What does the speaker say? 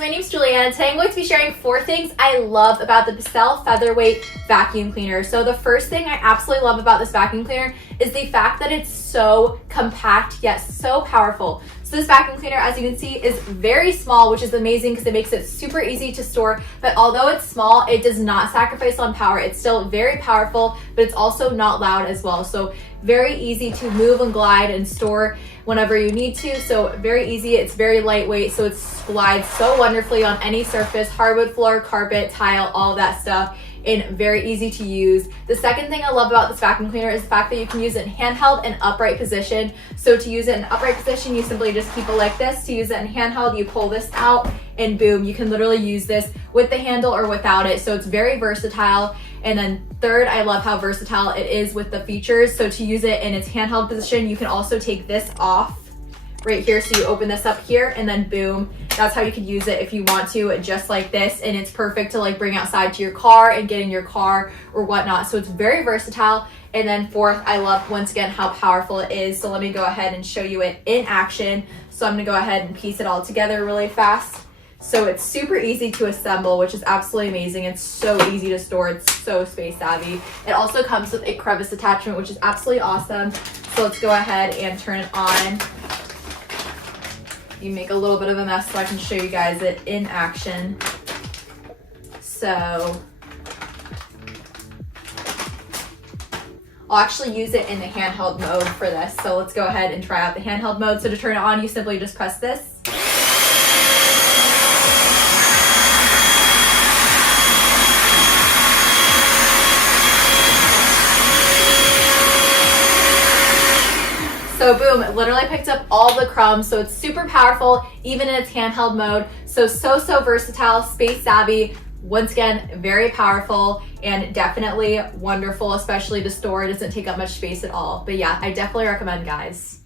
my name's Juliana, and today I'm going to be sharing 4 things I love about the Bissell Featherweight Vacuum Cleaner. So the first thing I absolutely love about this vacuum cleaner is the fact that it's so compact yet so powerful. So this vacuum cleaner, as you can see, is very small, which is amazing because it makes it super easy to store. But although it's small, it does not sacrifice on power. It's still very powerful, but it's also not loud as well. So very easy to move and glide and store whenever you need to. So very easy. It's very lightweight, so it glides so wonderfully on any surface, hardwood floor, carpet, tile, all of that stuff, and very easy to use. The second thing I love about this vacuum cleaner is the fact that you can use it in handheld and upright position. So to use it in upright position, you simply just keep it like this. To use it in handheld, you pull this out and boom, you can literally use this with the handle or without it. So it's very versatile. And then third, I love how versatile it is with the features. So to use it in its handheld position, you can also take this off right here. So you open this up here and then boom, that's how you could use it if you want to, just like this. And it's perfect to like bring outside to your car and get in your car or whatnot. So it's very versatile. And then fourth, I love once again how powerful it is. So let me go ahead and show you it in action. So I'm gonna go ahead and piece it all together really fast. So it's super easy to assemble, which is absolutely amazing. It's so easy to store. It's so space savvy. It also comes with a crevice attachment, which is absolutely awesome. So let's go ahead and turn it on. You make a little bit of a mess so I can show you guys it in action. So I'll actually use it in the handheld mode for this. So let's go ahead and try out the handheld mode. So to turn it on, you simply just press this. So boom, it literally picked up all the crumbs. So it's super powerful, even in its handheld mode. So versatile, space savvy. Once again, very powerful and definitely wonderful, especially to store. It doesn't take up much space at all. But yeah, I definitely recommend, guys.